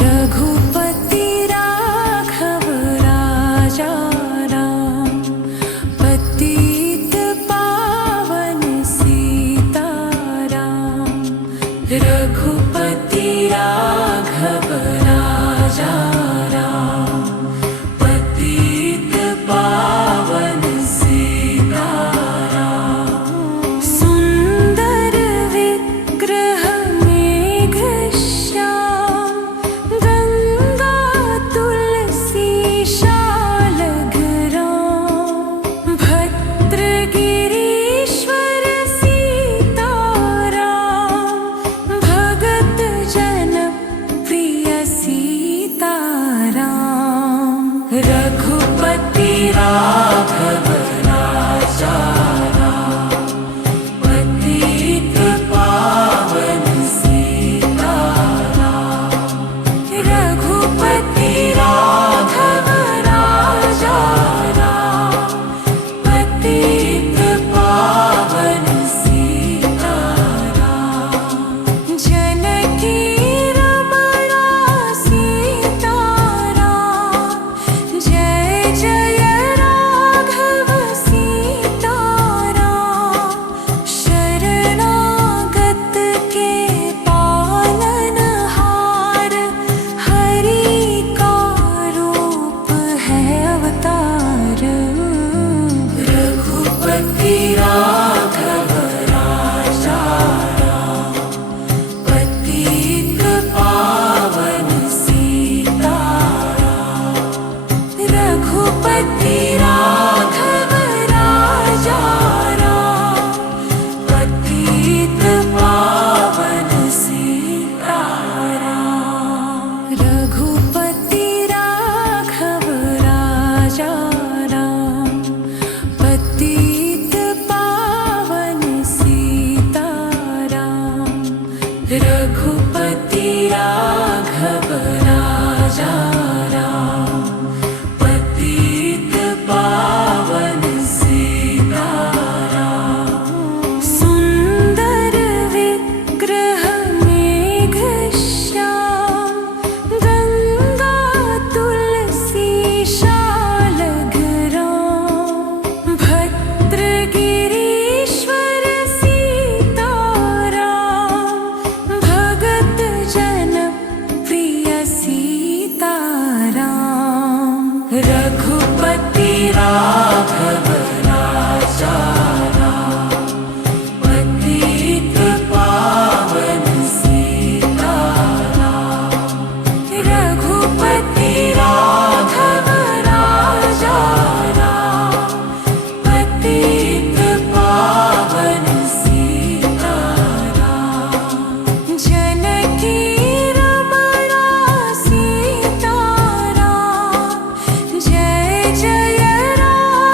रघुपति राघव राजा राम, पतित पावन सीताराम। रघुपति राघव राजा राम, पतित पावन सीताराम। सुंदर विग्रह मेघ श्याम, गंगा तुलसी शालग्राम। भद्र गिरीश्वर सीताराम, भगत जन प्रिय सीताराम। रघुपति राघव राजा राम, पतित पावन सीताराम। रघुपति राघव राजा राम, पतित पावन सीताराम। जनकी रमणा सीताराम, जय जय राघव सीताराम। शरणागत के पालनहार, हरि का रूप है अवतार। रघुपति राघव राजा राम, पतित पावन सीताराम। रघुपति राघव राजा राम, पतित पावन सीताराम। रघुपति राघव राजा राम, पतित पावन सीताराम। रघुपति राघव राजा राम, पतित पावन सीताराम। सुंदर विग्रह मेघ श्याम, गंगा तुलसी शालग्राम। भद्र गिरीश्वर सीताराम, भगत जन प्रिय सीताराम। रघुपति राघव राजा राम, पतित पावन सीताराम। रघुपति राघव राजा राम, पतित पावन सीताराम। जनकी रमणा सीताराम, जय जय राघव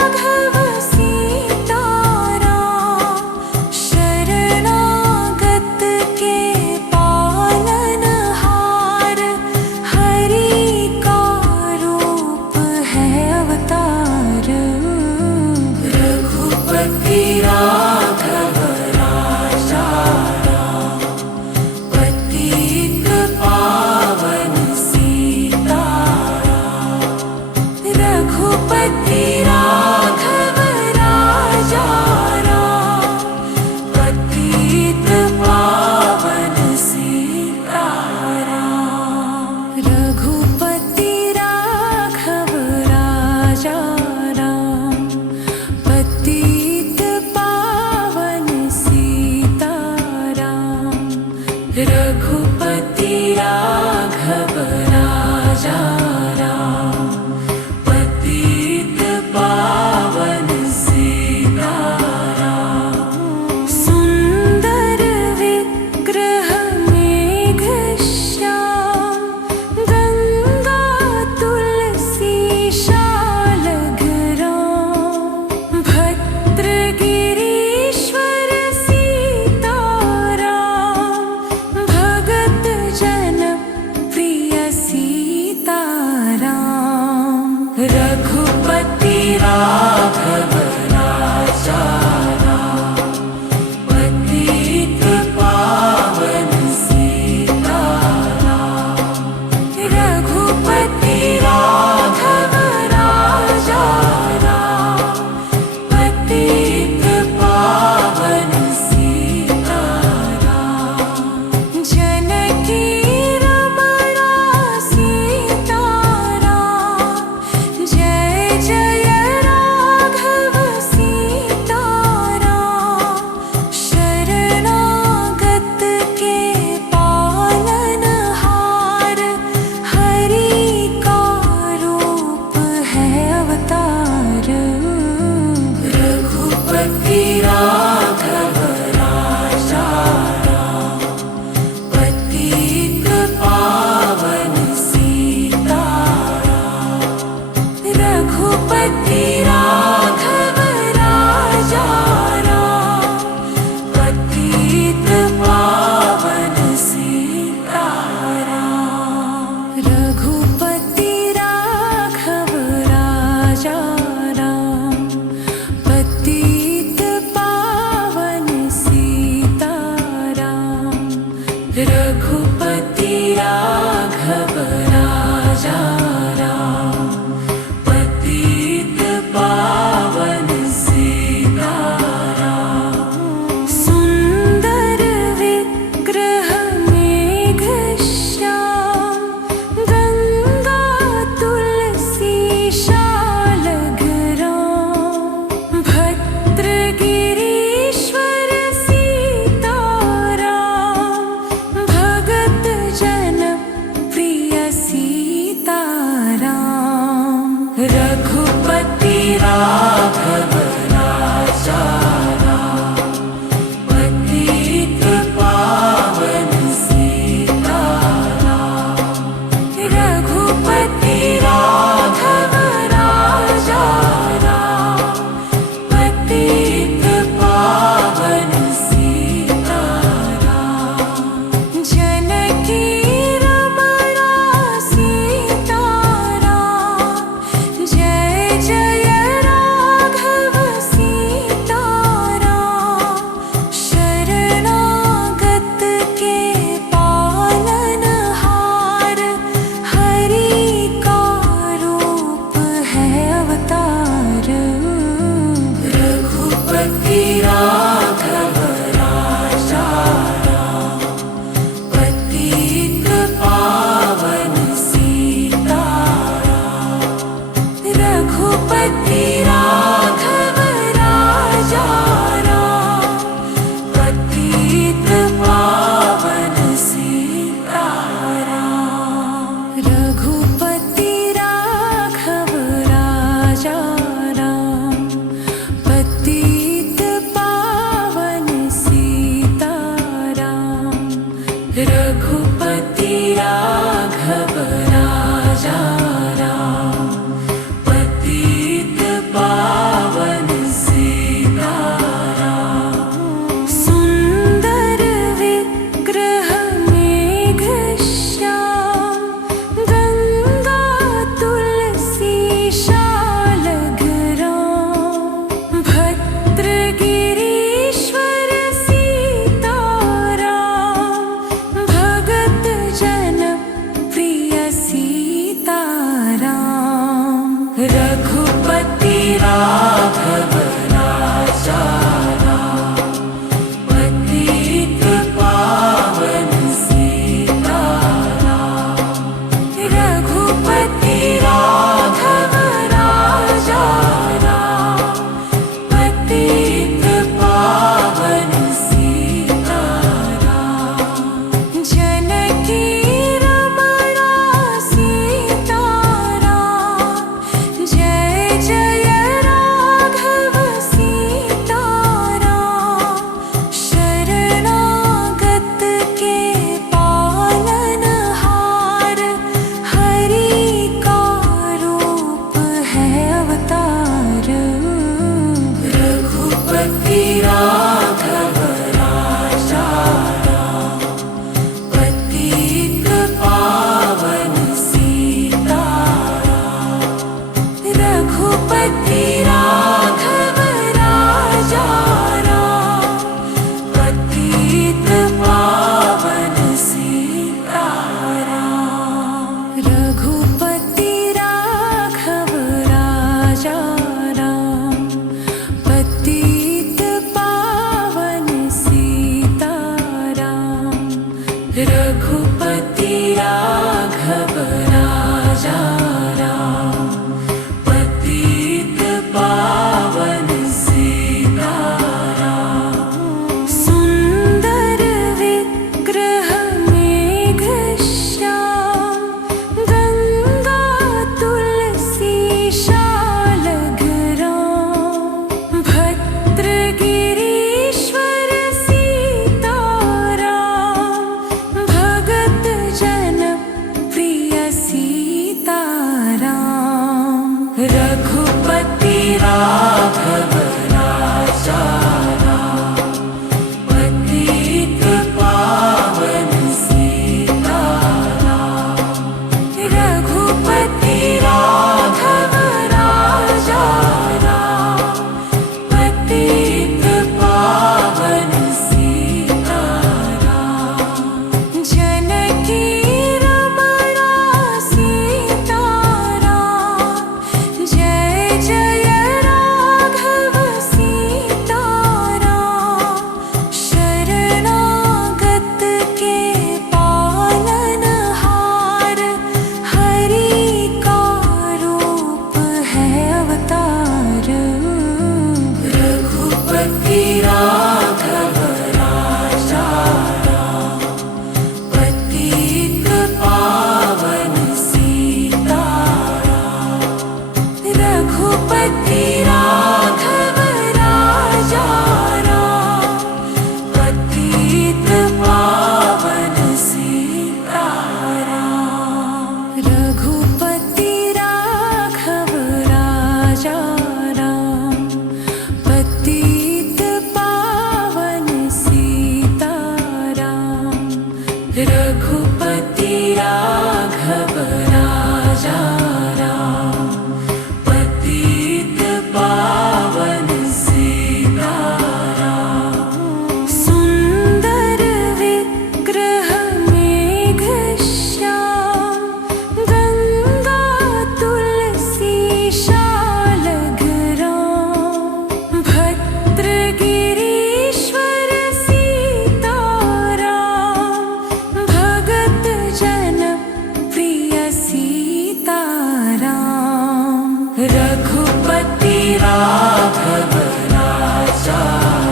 राघव राजा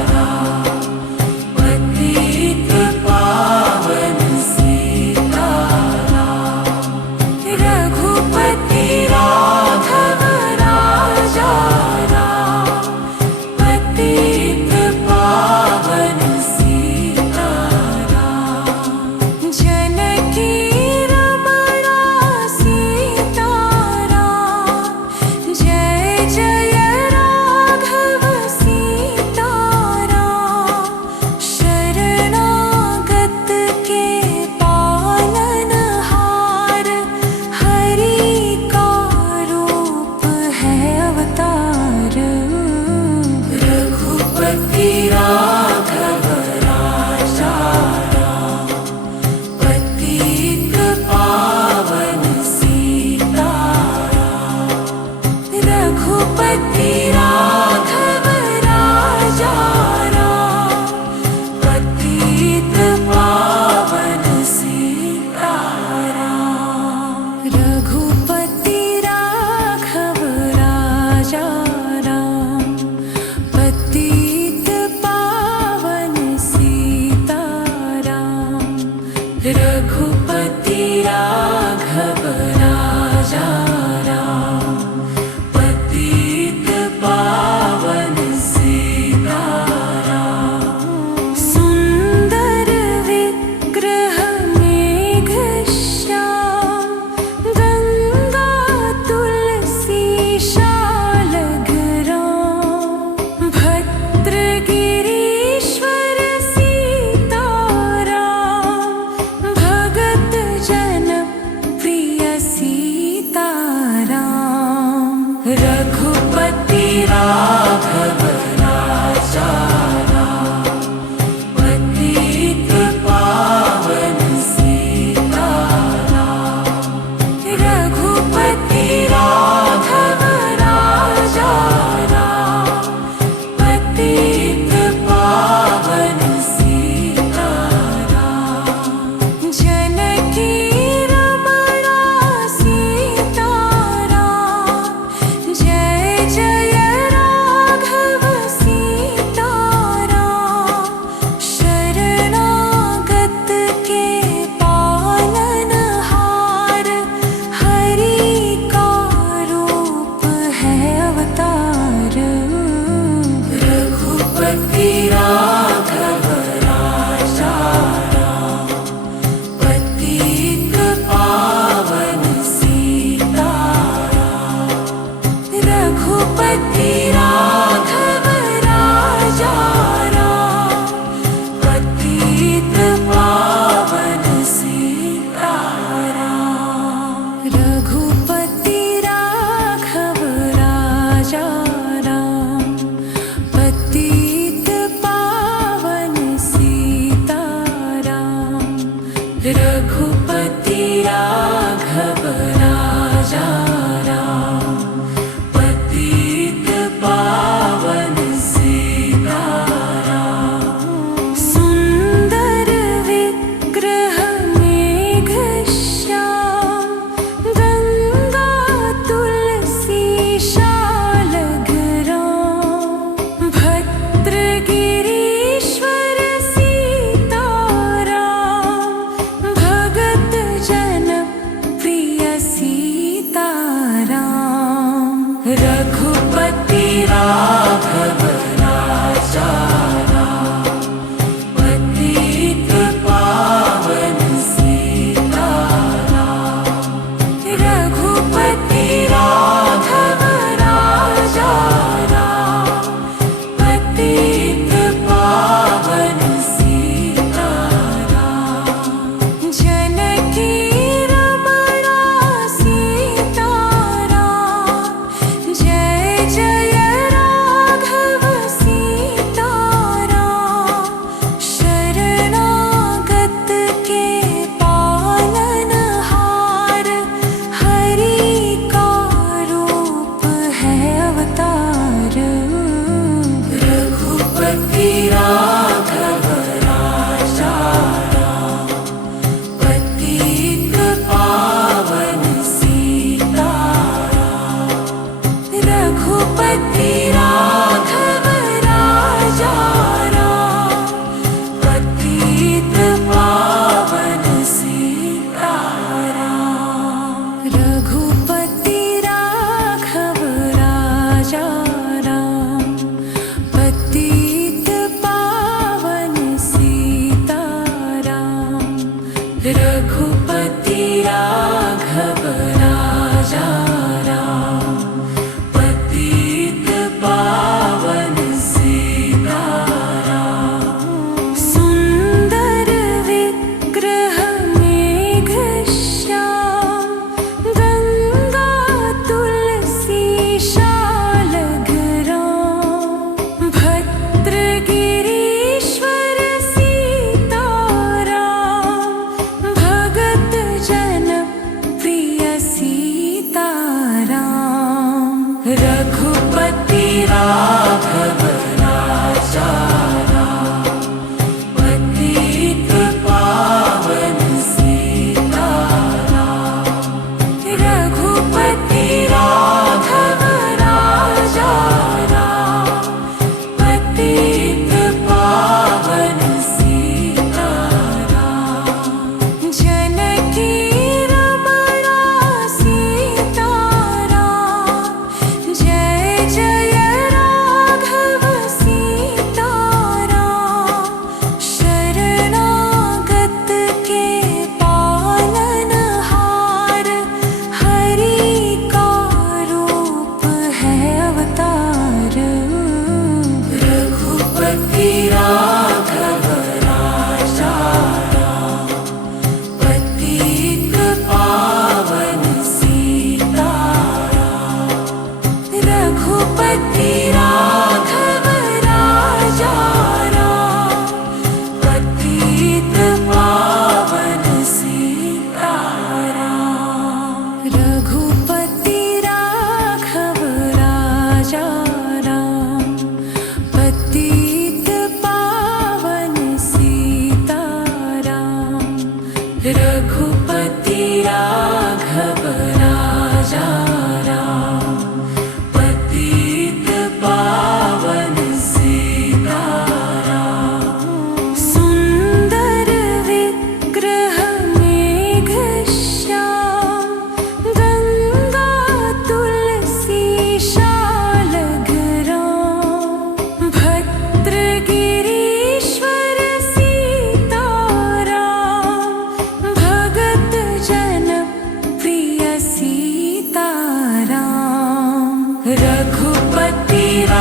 राम, पतित पावन सीताराम। रघुपति राघव राजा राम, पतित पावन सीताराम। जनकी रमणा सीताराम, जय जय राम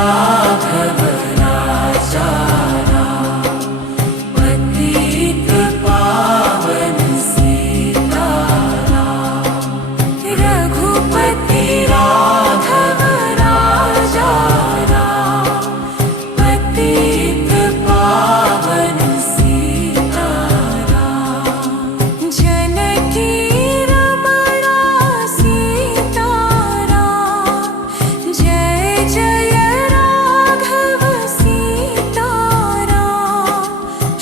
राघव राजा राम, पतित पावन सीताराम। रघुपति राघव राजा राम, पतित पावन सीताराम। जनकी रमणा सीताराम, जय जय राघव सीताराम।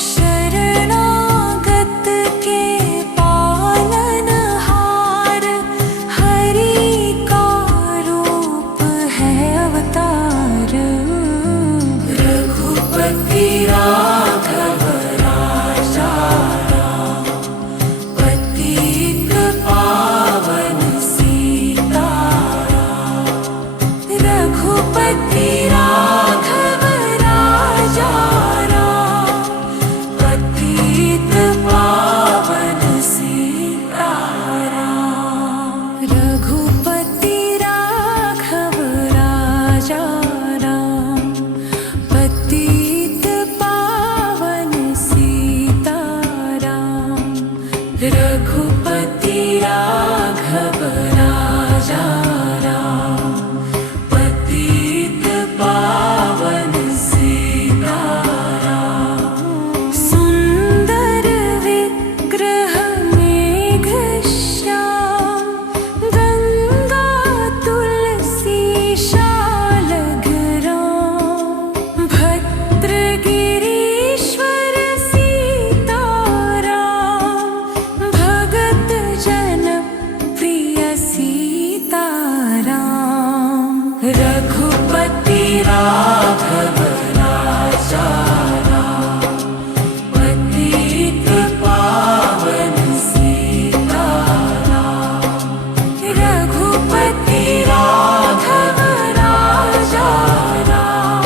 शरणागत के पालनहार, हरि का रूप है अवतार। रघुपति राघव राजा राम, पतित पावन सीताराम। रघुपति राघव राजा राम, पतित पावन सीताराम। रघुपति राघव राजा राम, पतित पावन सीताराम। रघुपति राघव राजा राम, पतित पावन सीताराम। सुंदर विग्रह मेघश्याम, गंगा तुलसी शालग्राम। भद्र गिरीश्वर सीताराम, भगत जन प्रिय सीताराम। रघुपति राघव राजा राम, पतित पावन सीताराम। रघुपति राघव राजा राम,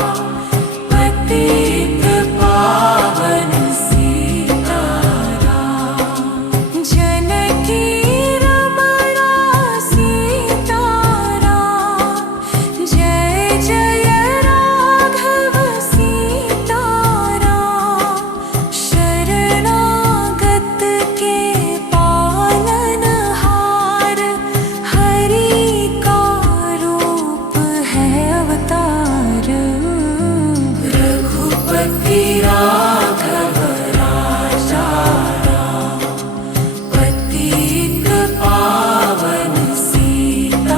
पतित पावन सीताराम। जनकी रमणा सीताराम, जय जय राघव सीताराम। शरणागत के पालनहार, हरि का रूप है अवतार। रघुपति राघव राजा राम, पतित पावन सीताराम।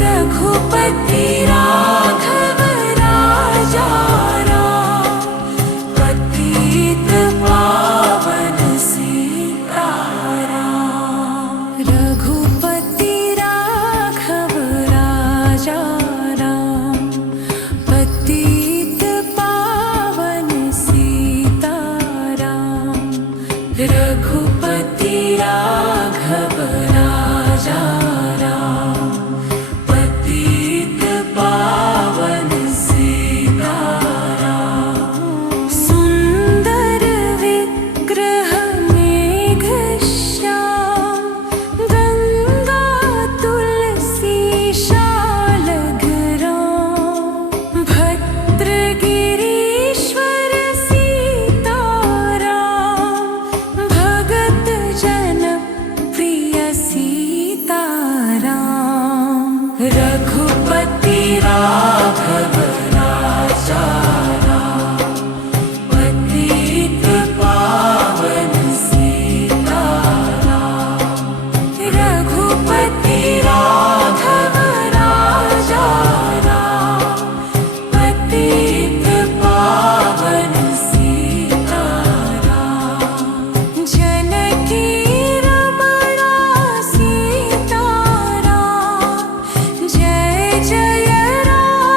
रघुपति राघव राजा राम, पतित पावन सीताराम। रघुपति राघव राजा राम, पतित पावन सीताराम। रघुपति राघव राजा राम, पतित पावन सीताराम। सुंदर विग्रह मेघश्याम, गंगा तुलसी शालग्राम। भद्र गिरीश्वर सीताराम, भगत जन प्रिय सीताराम। रघुपति राघव राजा राम, पतित पावन सीताराम। रघुपति राघव राजा राम, पतित पावन सीताराम। जनकी रमणा सीताराम, जय जय राघव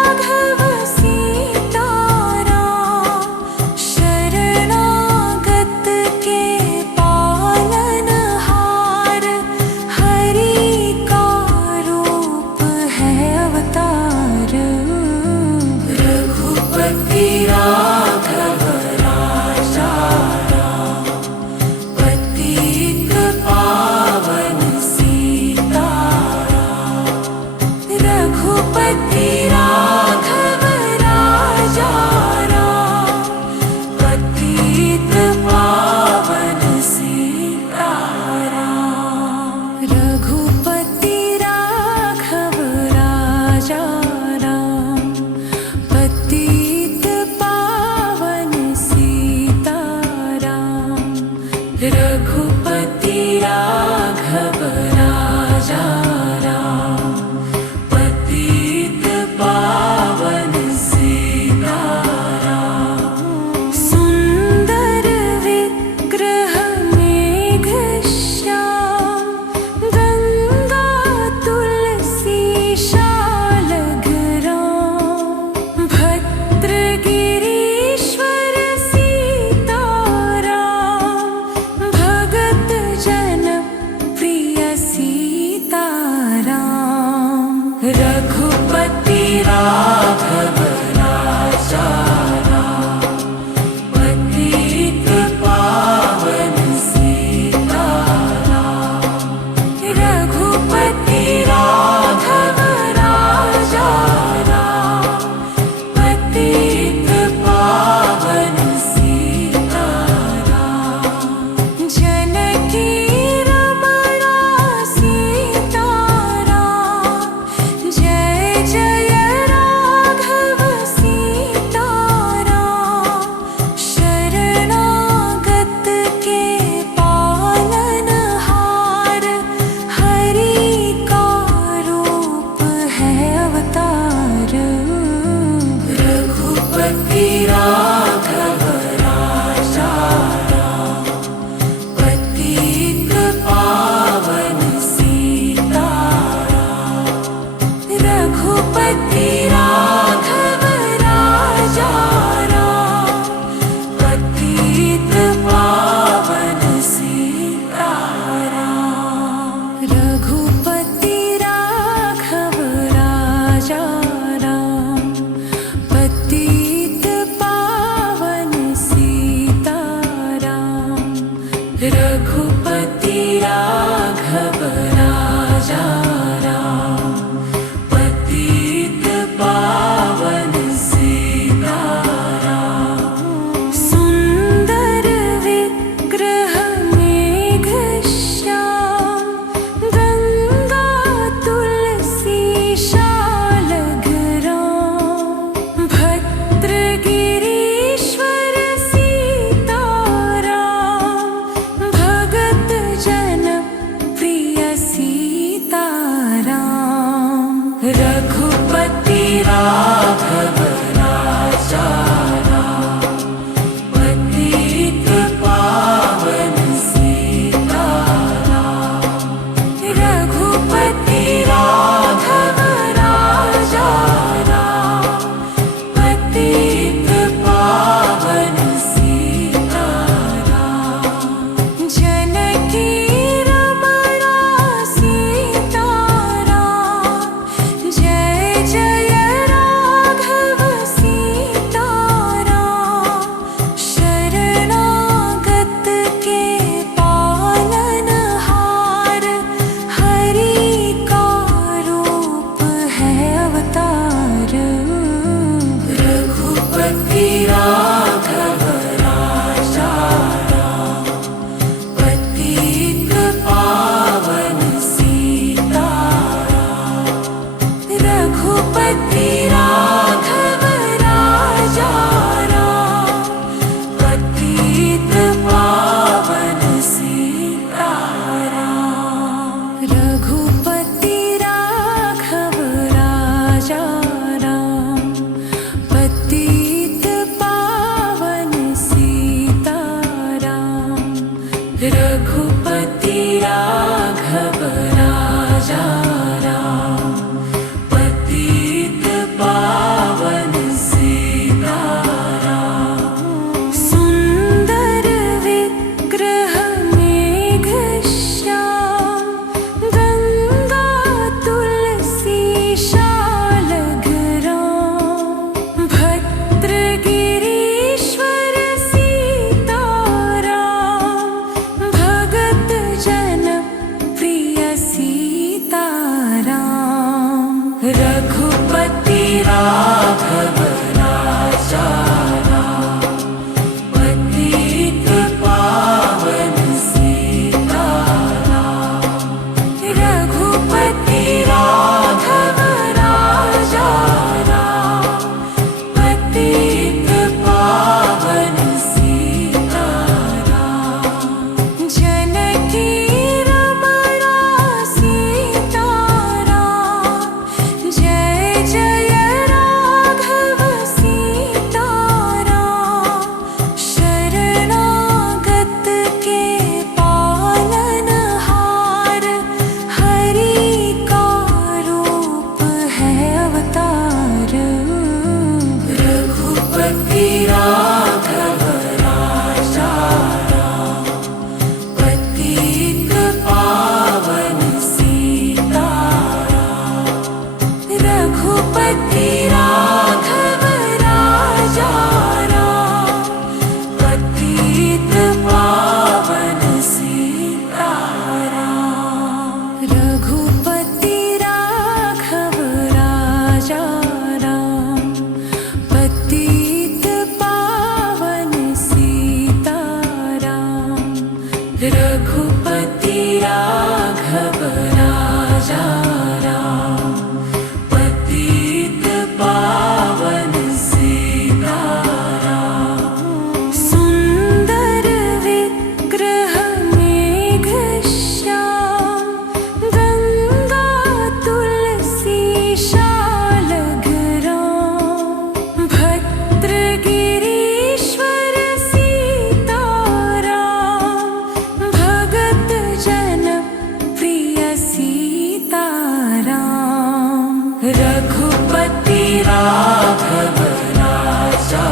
राघव राजा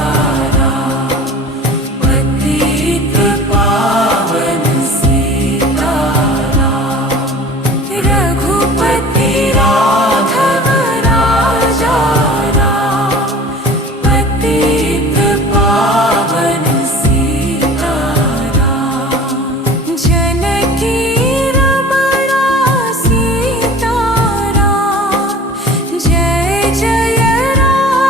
राम, पतित पावन सीताराम। रघुपति राघव राजा राम, पतित पावन सीताराम। जनकी रमणा सीताराम, जय जय राम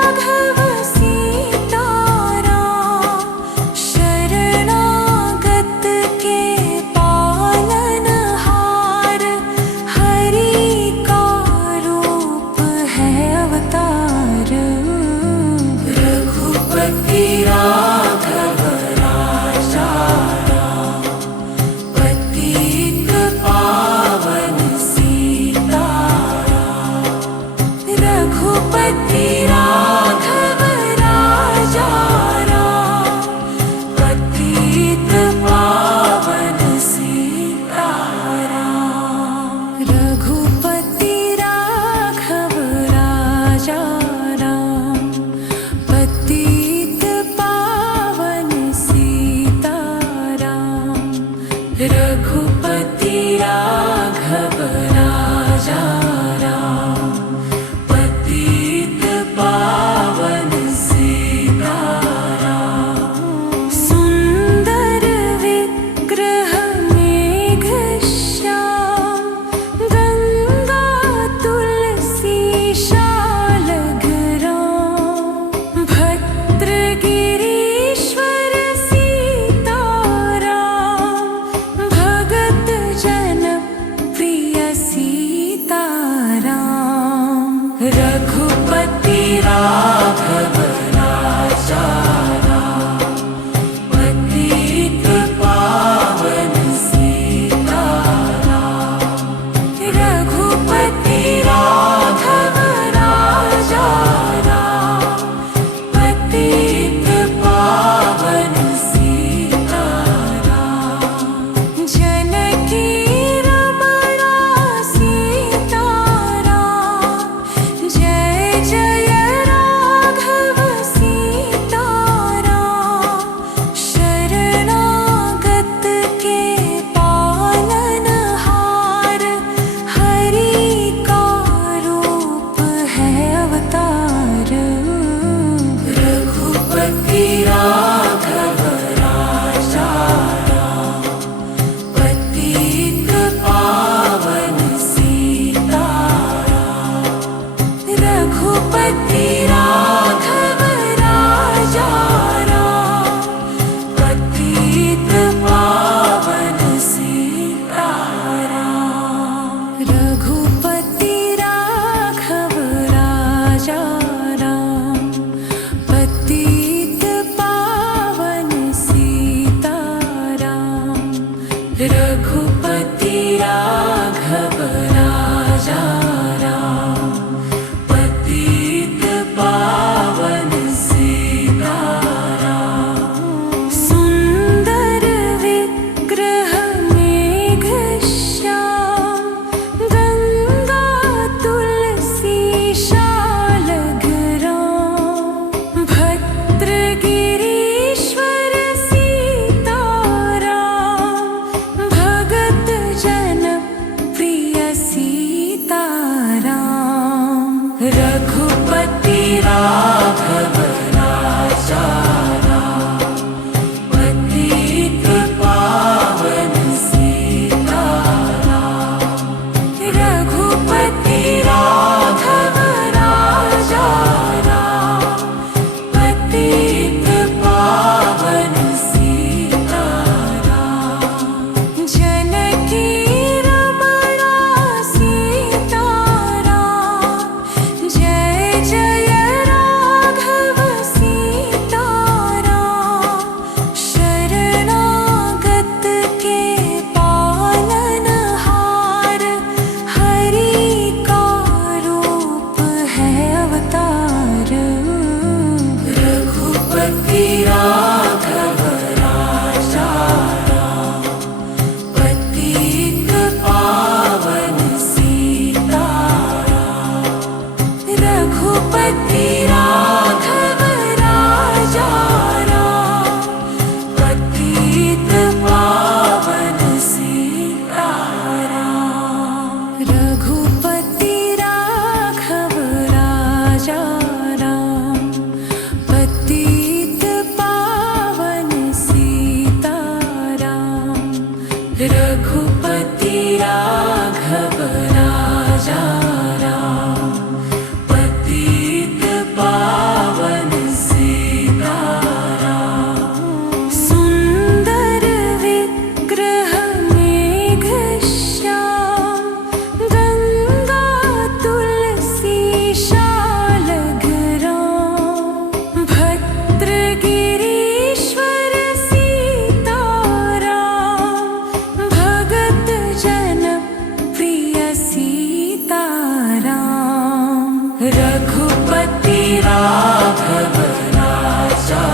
राघव राजा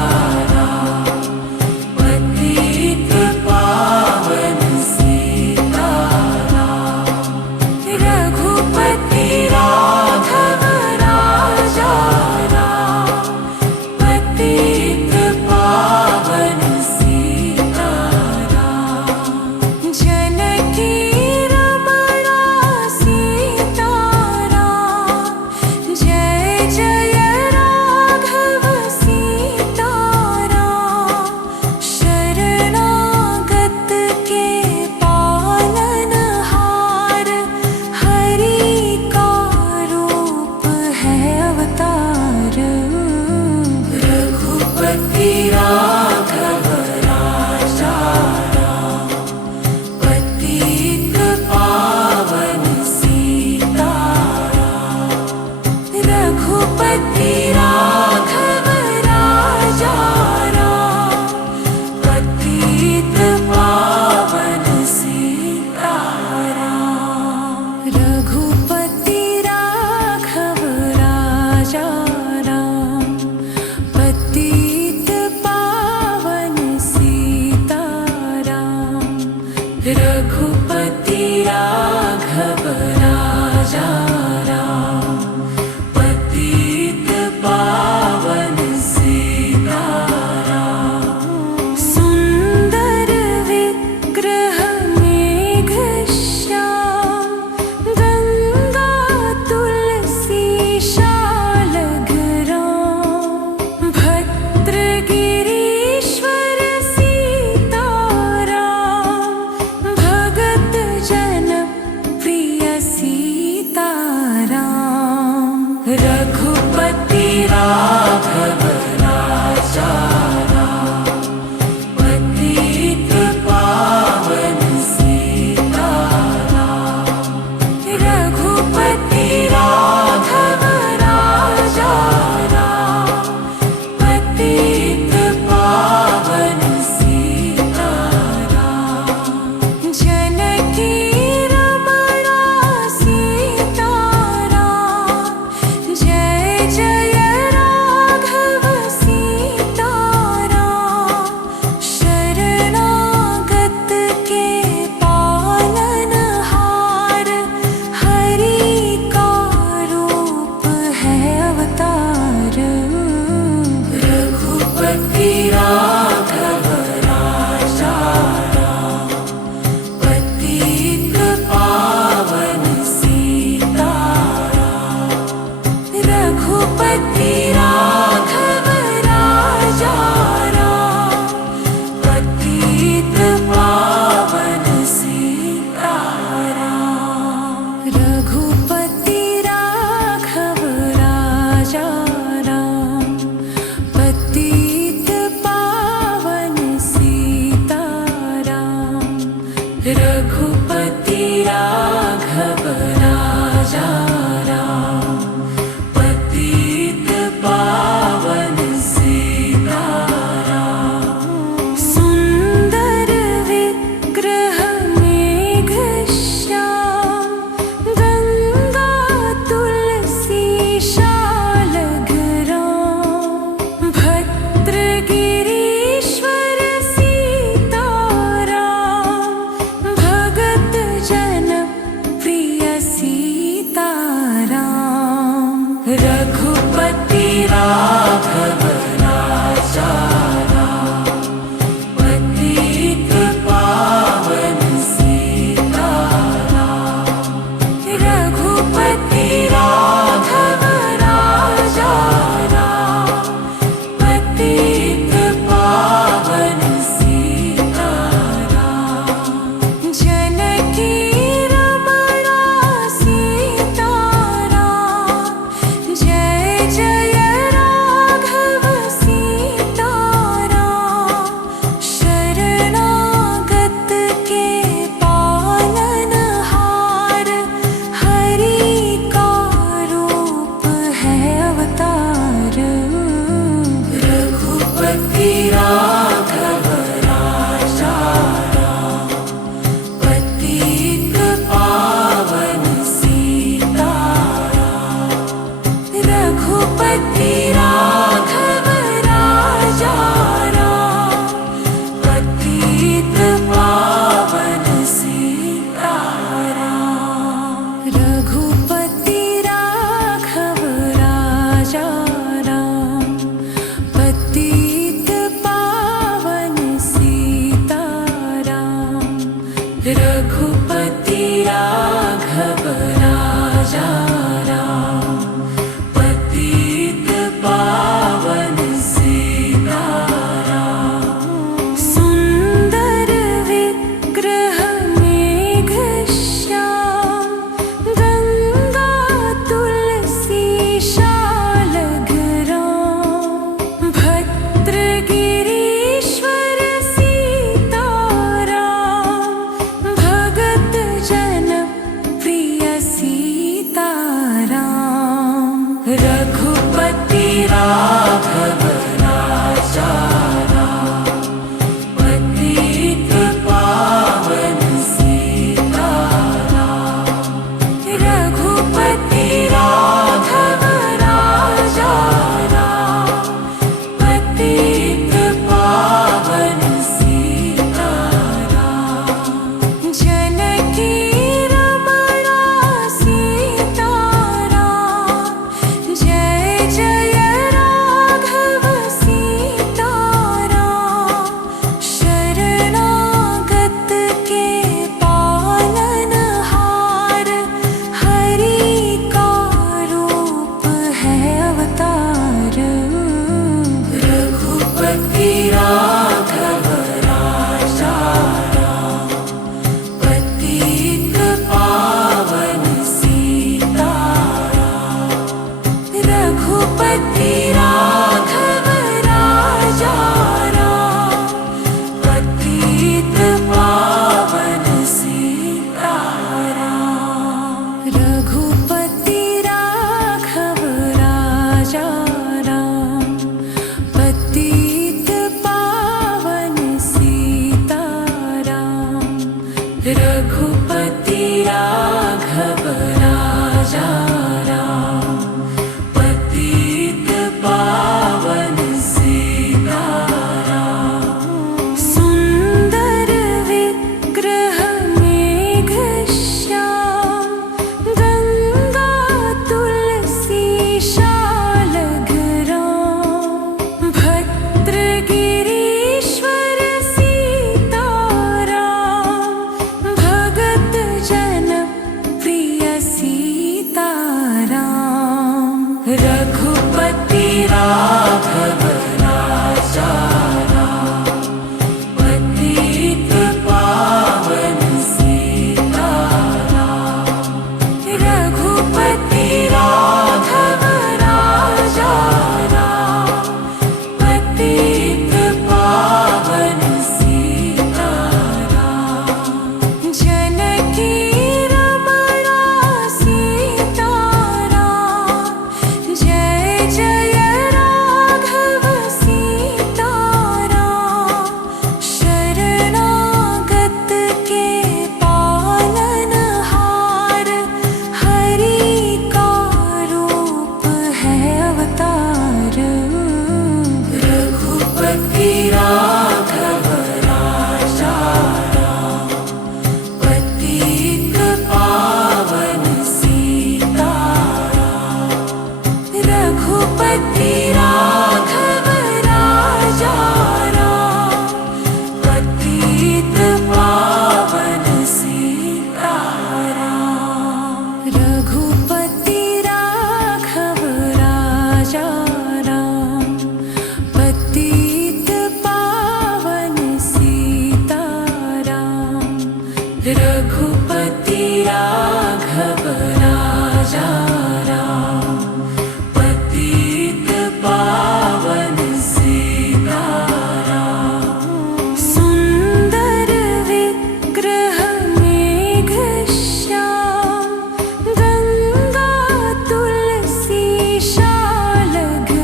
राम, पतित पावन सीताराम। रघुपति राघव राजा राम, पतित पावन सीताराम। जनकी रमणा सीताराम, जय जय राम राघव राजा राम, पतित पावन सीताराम। रघुपति राघव राजा राम, पतित पावन सीताराम। जानकी रमणा सीताराम, जय जय राघव सीताराम। शरणागत के पालनहार, हरि का रूप है अवतार। रघुपति राघव राजा राम, पतित पावन सीताराम। रघुपति राघव राजा राम, पतित पावन सीताराम। रघुपति राघव राजा राम, पतित पावन सीताराम। रघुपति राघव राजा राम, पतित पावन सीताराम। सुंदर विग्रह मेघश्याम, गंगा तुलसी शालग्राम। भद्र गिरीश्वर सीताराम, भगत जन प्रिय सीताराम। रघुपति राघव राजा राम, पतित पावन सीताराम। रघुपति राघव राजा राम, पतित पावन सीताराम। जानकी रमणा सीताराम, जय जय राघव सीताराम। शरणागत के पालनहार, हरि का रूप है अवतार। रघुपति राघव राजा राम, पतित पावन सीताराम। रघुपति राघव राजा राम, पतित पावन सीताराम। रघुपति राघव राजा राम, पतित पावन सीताराम। रघुपति राघव राजा राम, पतित पावन सीताराम। सुंदर विग्रह मेघश्याम, गंगा तुलसी शालग्राम।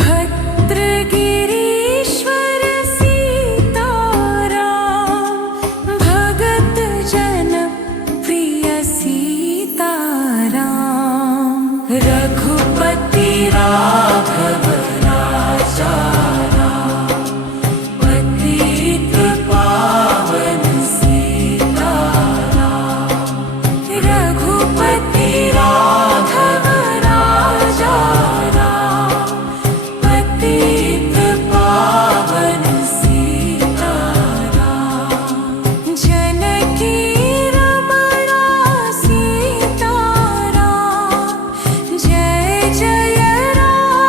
भद्र गिरीश्वर सीताराम, भगत जन प्रिय सीताराम। रघुपति राघव राजा राम, पतित पावन सीताराम। रघुपति राघव राजा राम, पतित पावन सीताराम। जानकी रमणा सीताराम, जय जय राघव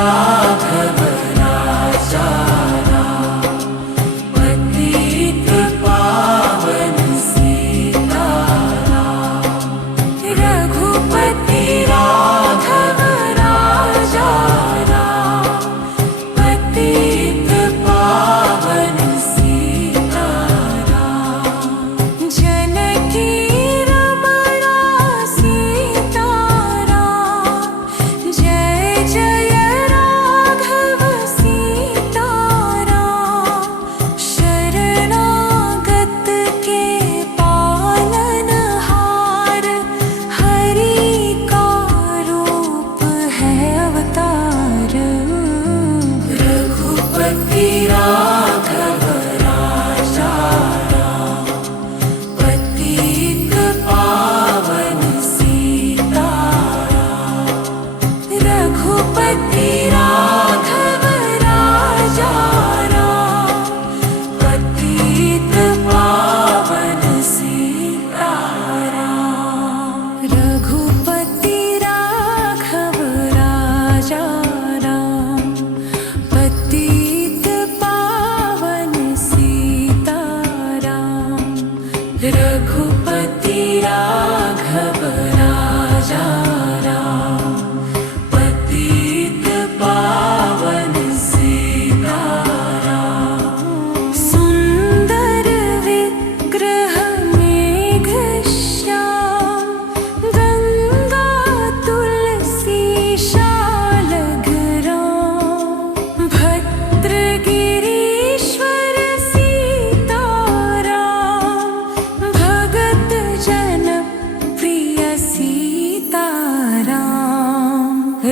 राघव राजा राम, पतित पावन सीताराम। रघुपति राघव राजा राम, पतित पावन सीताराम। जनकी रमणा सीताराम, जय जय राघव सीताराम। शरणागत के पालनहार, हरि का रूप है अवतार। रघुपति राघव राजा राम, पतित पावन सीताराम। रघुपति राघव राजा राम, पतित पावन सीताराम। रघुपति राघव राजा राम, पतित पावन सीताराम। रघुपति राघव राजा राम, पतित पावन सीताराम। सुंदर विग्रह मेघश्याम, गंगा तुलसी शालग्राम। भद्र गिरीश्वर सीताराम, भगत जन प्रिय सीताराम।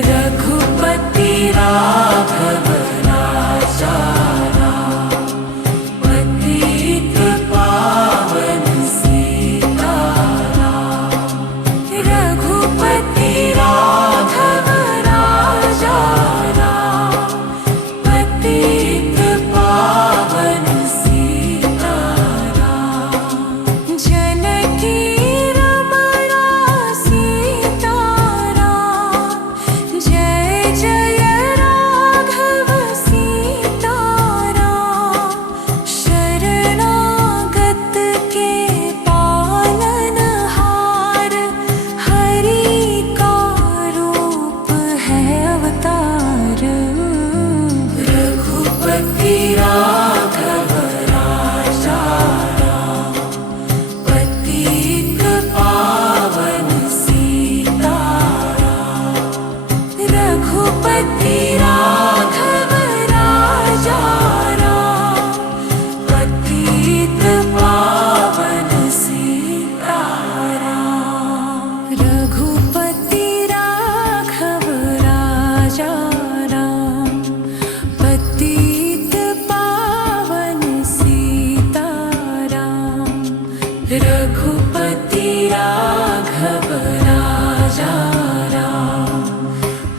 रघुपति राघव राजा राम, पतित पावन सीताराम। रघुपति राघव राजा राम, पतित पावन सीताराम। जनकी रमणा सीताराम, जय जय राघव सीताराम। शरणागत के पालनहार, हरि का रूप है अवतार। रघुपति राघव राजा राम, पतित पावन सीताराम। रघुपति राघव राजा राम, पतित पावन सीताराम। रघुपति राघव राजा राम, पतित पावन सीताराम। रघुपति राघव राजा राम,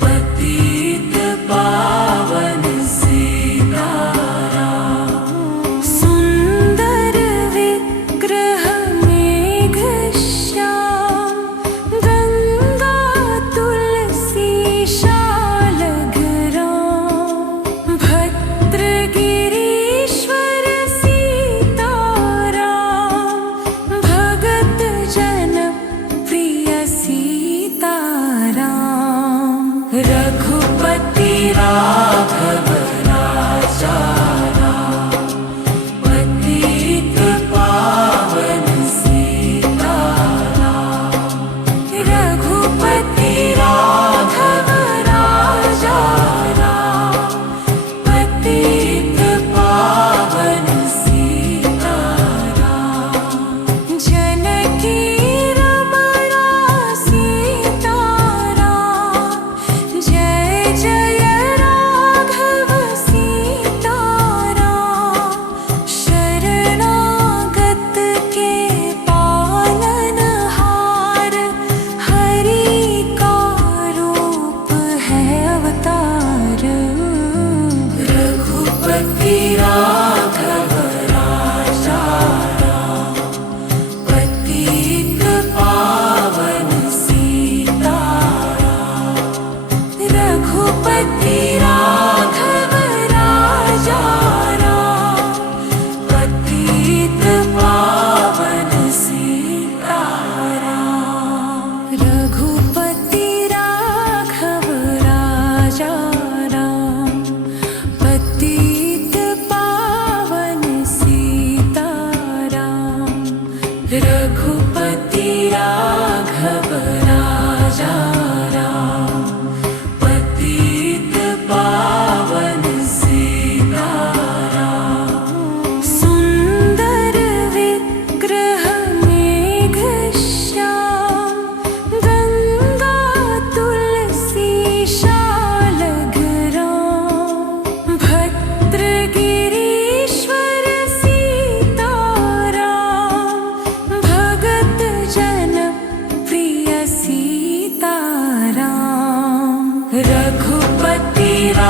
पतित पावन सीताराम। सुंदर विग्रह मेघश्याम, गंगा तुलसी शालग्राम। भद्र गिरीश्वर सीताराम, भगत जन प्रिय सीताराम। रघुपति राघव राजा राम, पतित पावन सीताराम। रघुपति राघव राजा राम, पतित पावन सीताराम। जनकी रमणा सीताराम, जय जय राघव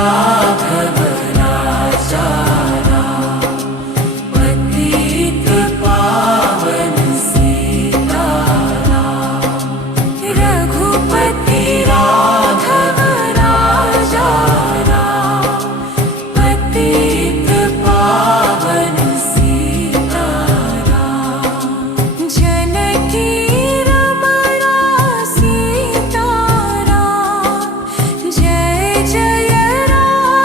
राघव राजा राम, पतित पावन सीताराम। रघुपति राघव राजा राम, पतित पावन सीताराम। जनकी रमणा सीताराम, जय जय राम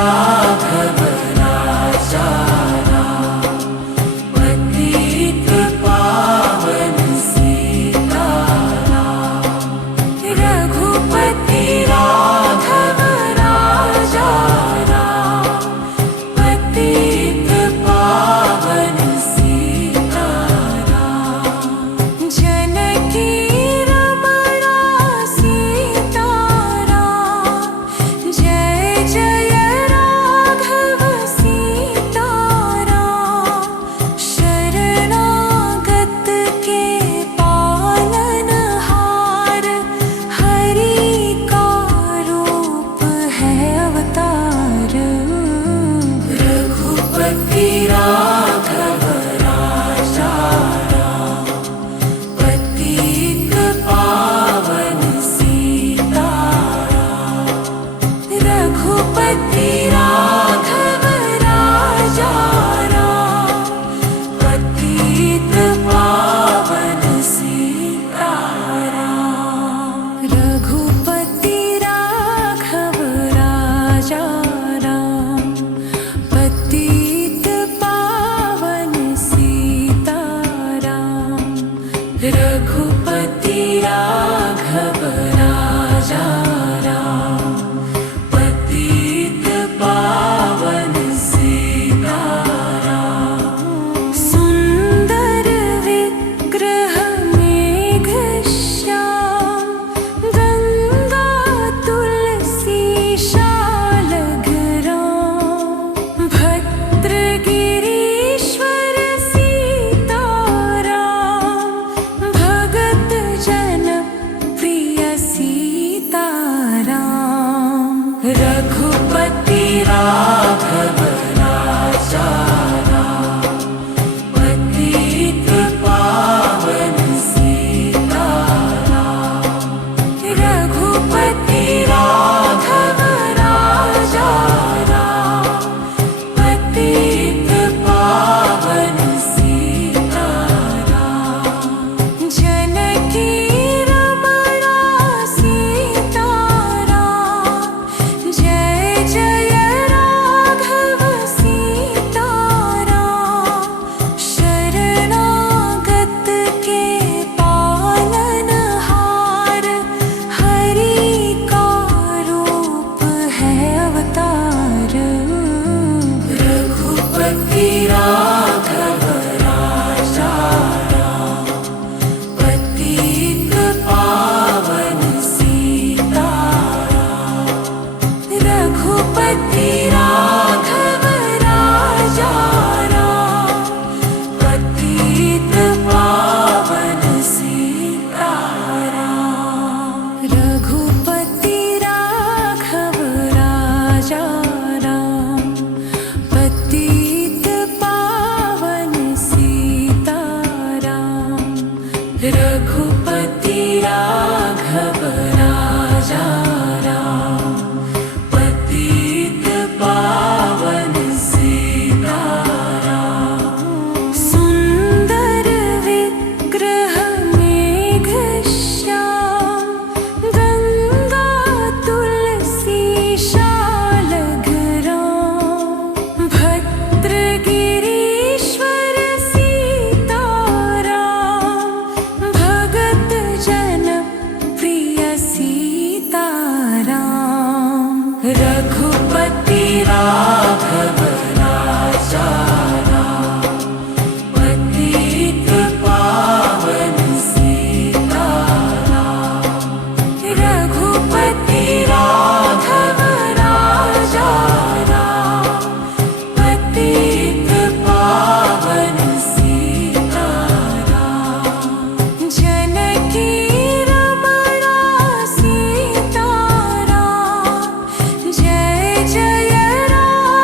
राघव राजा राम, पतित पावन सीताराम। रघुपति राघव राजा राम, पतित पावन सीताराम। जनकी रमणा सीताराम, जय जय राघव सीताराम। शरणागत के पालनहार, हरि का रूप है अवतार। रघुपति राघव राजा राम, पतित पावन सीताराम। रघुपति राघव राजा राम, पतित पावन सीताराम। रघुपति राघव राजा राम, पतित पावन सीताराम। रघुपति राघव राजा राम, पतित पावन सीताराम। सुंदर विग्रह मेघश्याम, गंगा तुलसी शालग्राम। भद्र गिरीश्वर सीताराम, भगत जन प्रिय सीताराम। रघुपति राघव राजा राम, पतित पावन सीताराम। रघुपति राघव राजा राम, पतित पावन सीताराम। जनकी रमणा सीताराम, जय जय राघव सीताराम। शरणागत के पालनहार, हरि का रूप है अवतार। रघुपति राघव राजा राम, पतित पावन सीताराम। रघुपति राघव राजा राम, पतित पावन सीताराम। रघुपति राघव राजा राम, पतित पावन सीताराम। रघुपति राघव राजा राम, पतित पावन सीताराम। सुंदर विग्रह मेघश्याम, गंगा तुलसी शालग्राम। भद्र गिरीश्वर सीताराम, भगत जन प्रिय सीताराम। रघुपति राघव राजा राम, पतित पावन सीताराम। रघुपति राघव राजा राम, पतित पावन सीताराम। जनकी रमणा सीताराम, जय जय राघव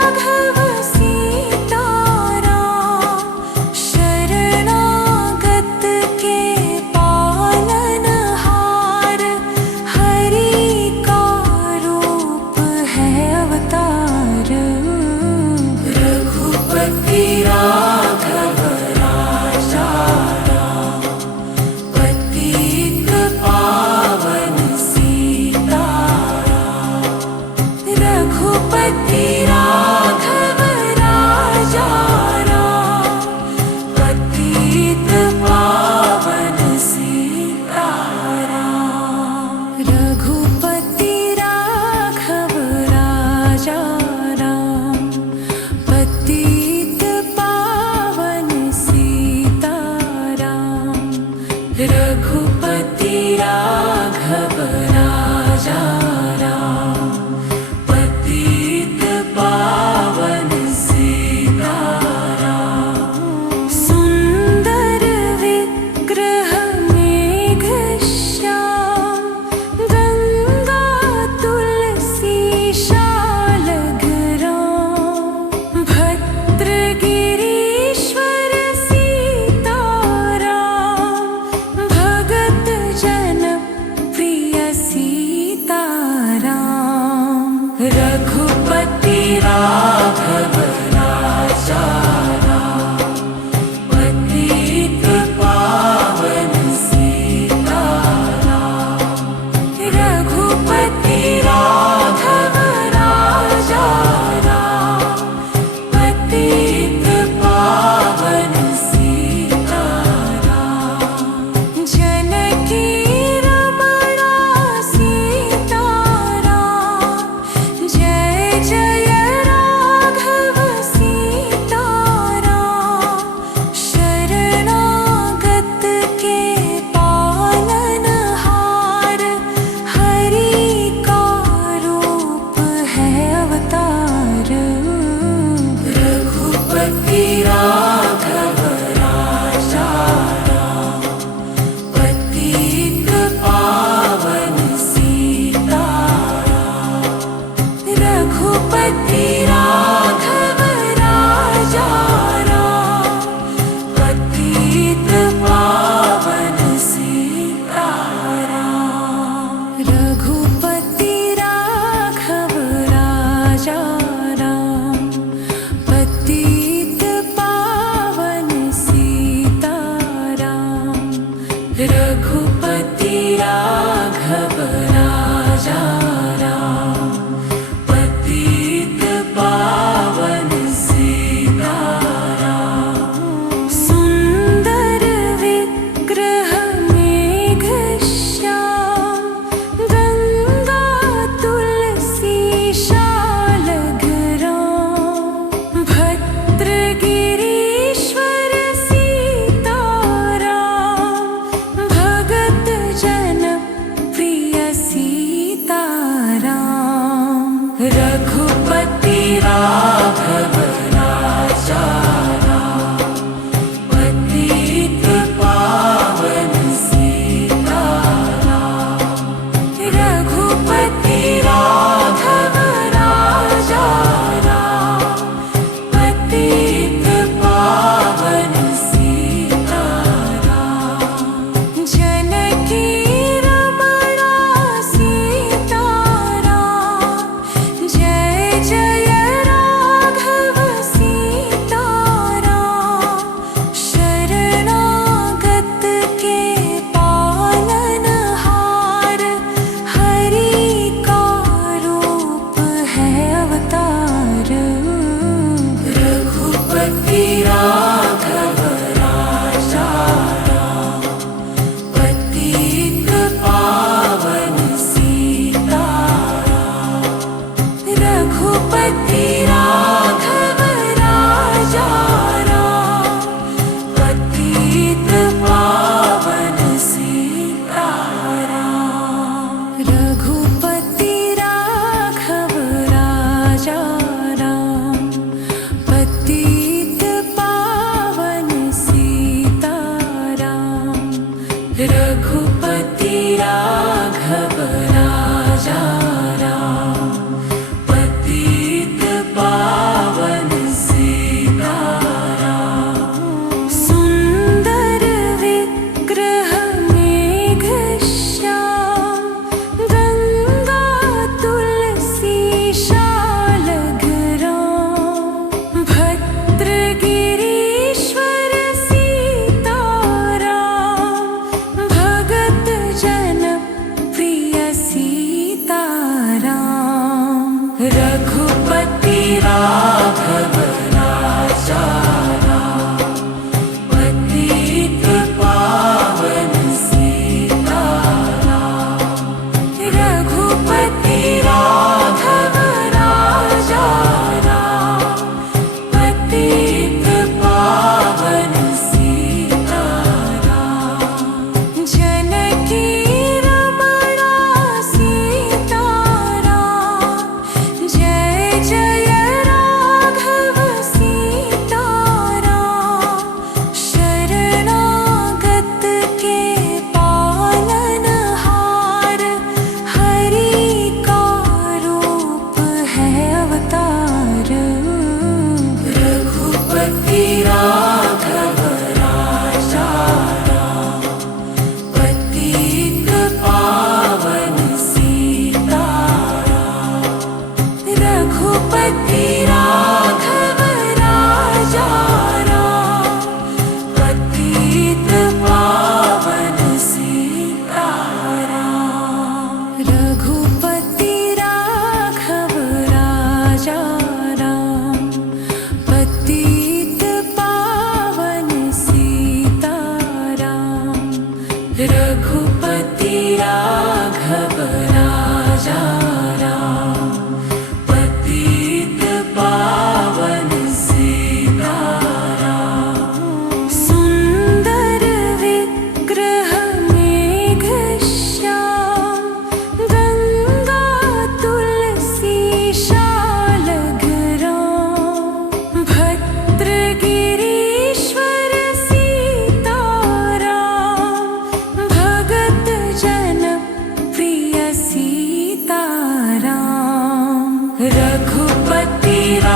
राघव राजा राम, पतित पावन सीताराम। रघुपति राघव राजा राम, पतित पावन सीताराम। जनकी रमणा सीताराम, जय जय राघव सीताराम। शरणागत के पालनहार, हरि का रूप है अवतार। रघुपति राघव राजा राम, पतित पावन सीताराम। रघुपति राघव राजा राम, पतित पावन सीताराम। रघुपति राघव राजा राम, पतित पावन सीताराम। रघुपति राघव राजा राम, पतित पावन सीताराम। सुंदर विग्रह मेघश्याम, गंगा तुलसी शालग्राम। भद्रगिरीश्वर सीताराम, भगत जन प्रिय सीताराम। रघुपति राघव राजा राम, पतित पावन सीताराम। रघुपति राघव राजा राम, पतित पावन सीताराम। जनकी रमणा सीताराम, जय जय राघव सीताराम। शरणागत के पालनहार, हरि का रूप है अवतार। रघुपति राघव राजा राम, पतित पावन सीताराम। रघुपति राघव राजा राम, पतित पावन सीताराम। रघुपति राघव राजा राम, पतित पावन सीताराम। रघुपति राघव राजा राम, पतित पावन सीताराम। सुंदर विग्रह मेघश्याम, गंगा तुलसी शालग्राम। भद्रगिरीश्वर सीताराम, भगत जन प्रिय सीताराम। रघुपति राघव राजा राम, पतित पावन सीताराम। रघुपति राघव राजा राम, पतित पावन सीताराम। जनकी रमणा सीताराम, जय जय राघव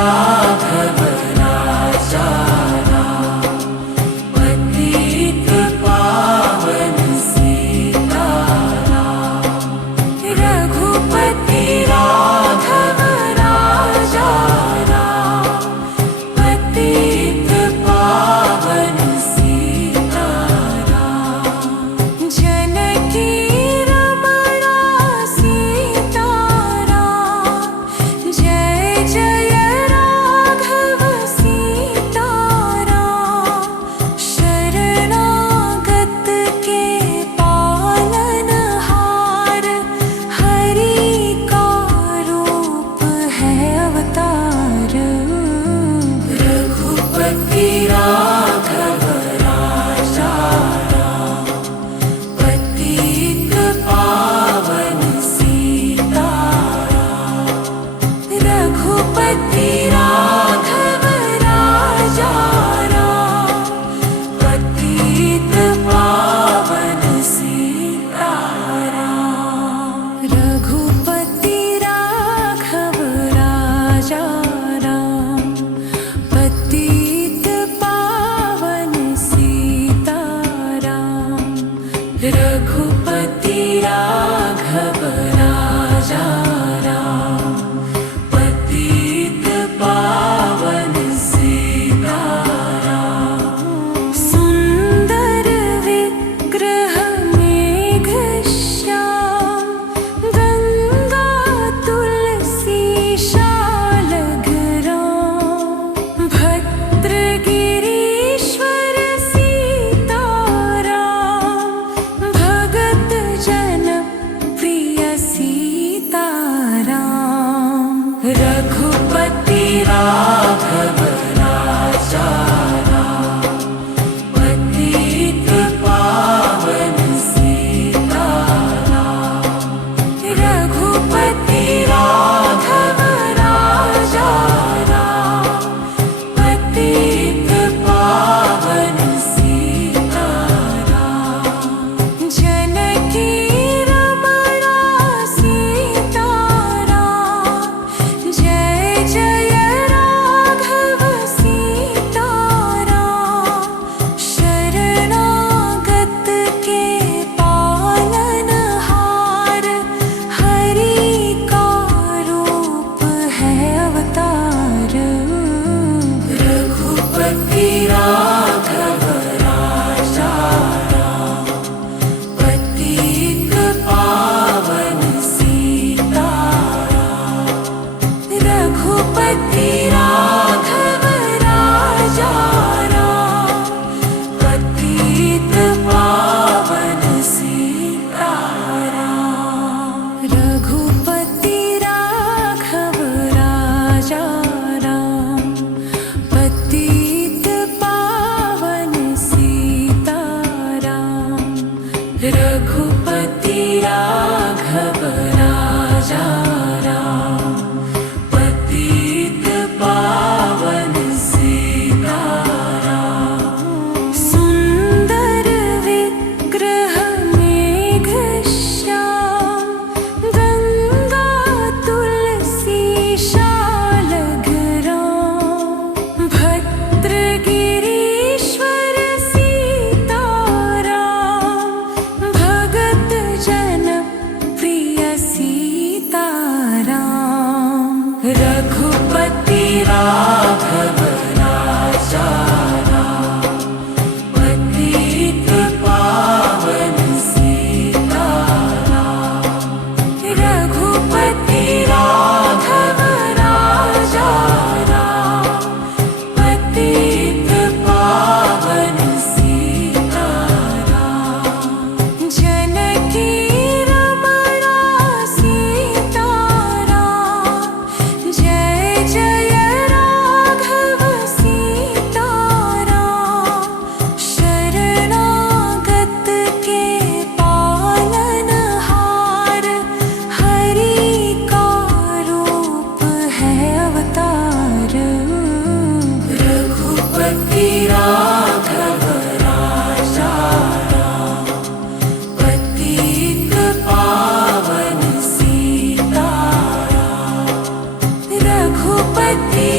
राघव राजा राम, पतित पावन सीताराम। रघुपति राघव राजा राम, पतित पावन सीताराम। जनकी रमणा सीताराम, जय जय राघव सीताराम। शरणागत के पालनहार, हरि का रूप है अवतार। रघुपति राघव राजा राम, पतित पावन सीताराम। रघुपति राघव राजा राम, पतित पावन सीताराम। रघुपति राघव राजा राम, पतित पावन सीताराम। रघुपति राघव राजा राम, पतित पावन सीताराम। सुंदर विग्रह मेघश्याम, गंगा तुलसी शालग्राम। भद्र गिरीश्वर सीताराम, भगत जन प्रिय सीताराम। रघुपति राघव राजा राम, पतित पावन सीताराम। रघुपति राघव राजा राम, पतित पावन सीताराम। जनकी रमणा सीताराम, जय जय राघव सीताराम। शरणागत के पालनहार, हरि का रूप है अवतार। रघुपति राघव राजा राम, पतित पावन सीताराम। रघुपति राघव राजा राम, पतित पावन सीताराम। जनकी रमणा सीताराम, जय जय राघव सीताराम। शरणागत के पालनहार, हरि का रूप है अवतार। रघुपति राघव राजा राम, पतित पावन सीताराम। रघुपति राघव राजा राम, पतित पावन सीताराम। सुंदर विग्रह मेघश्याम, गंगा तुलसी शालग्राम। भद्र गिरीश्वर सीताराम, भगत जन प्रिय सीताराम। रघुपति राघव राजा राम, पतित पावन सीताराम। रघुपति राघव राजा राम, पतित पावन सीताराम। जनकी रमणा सीताराम, जय जय राघव सीताराम। शरणागत के पालनहार, हरि का रूप है अवतार। रघुपति राघव राजा राम, पतित पावन सीताराम। रघुपति